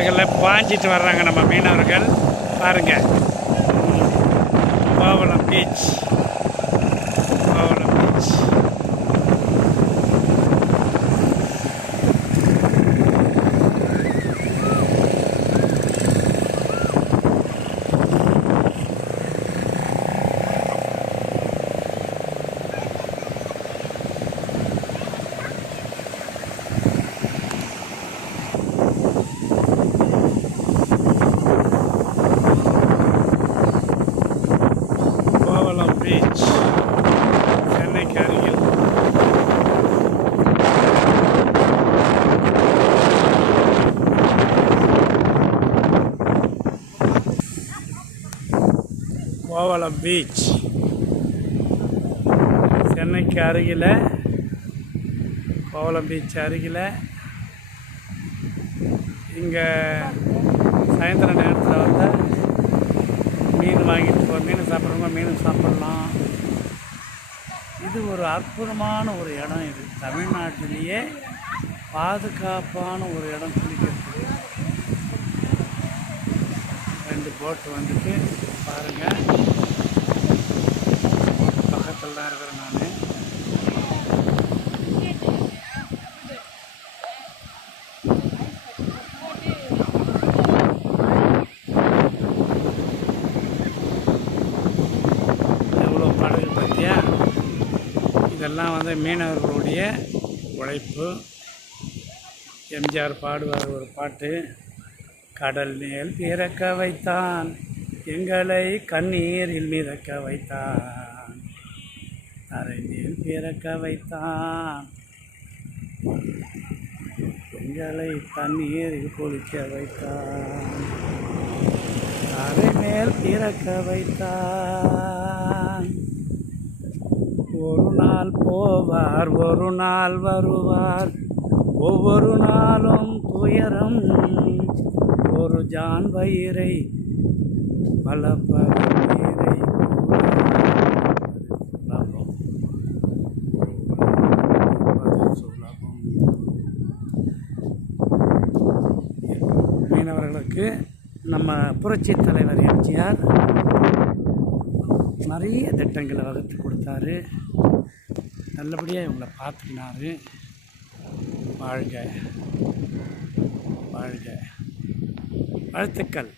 படகுகளில் பாஞ்சிட்டு வர்றாங்க நம்ம மீனவர்கள். பாருங்கள், Kovalam beach, Kovalam beach. Beach சென்னைக்கு அருகில். கோவளம் பீச் சென்னைக்கு அருகில், கோவளம் பீச் அருகில். இங்கே சாயந்தர நேரத்தில் வந்து மீன் வாங்கிட்டு மீன் சாப்பிட்றவங்க மீன் சாப்பிட்லாம். இது ஒரு அற்புதமான ஒரு இடம். இது தமிழ்நாட்டிலேயே பாதுகாப்பான ஒரு இடம் குளிக்கிறதுக்கு. 2 போட்டு வந்துட்டு பாருங்கள், பக்கத்தில் தான் இருக்கிறேன் நான். படகு பற்றியா இதெல்லாம் வந்து மீனவர்களுடைய உழைப்பு. எம்ஜிஆர் பாடுவார் ஒரு பாட்டு, கடல் மேல் பிறக்க வைத்தான், எங்களை கண்ணீரில் மிதக்க வைத்தான், தரை மேல் பிறக்க வைத்தான், எங்களை தண்ணீரில் குளிக்க வைத்தான், தரை மேல் பிறக்க வைத்தான். ஒரு நாள் போவார், ஒரு நாள் வருவார், ஒவ்வொரு நாளும் துயரம், ஒரு ஜான் வயிறை பல பயிரை. மீனவர்களுக்கு நம்ம புரட்சி தலைவர் எம்ஜிஆர் நிறைய திட்டங்களை வகுத்து கொடுத்தாரு. நல்லபடியாக இவங்களை பார்த்துக்கினாரு. வாழ்க வாழ்க. வாழ்த்துக்கள்.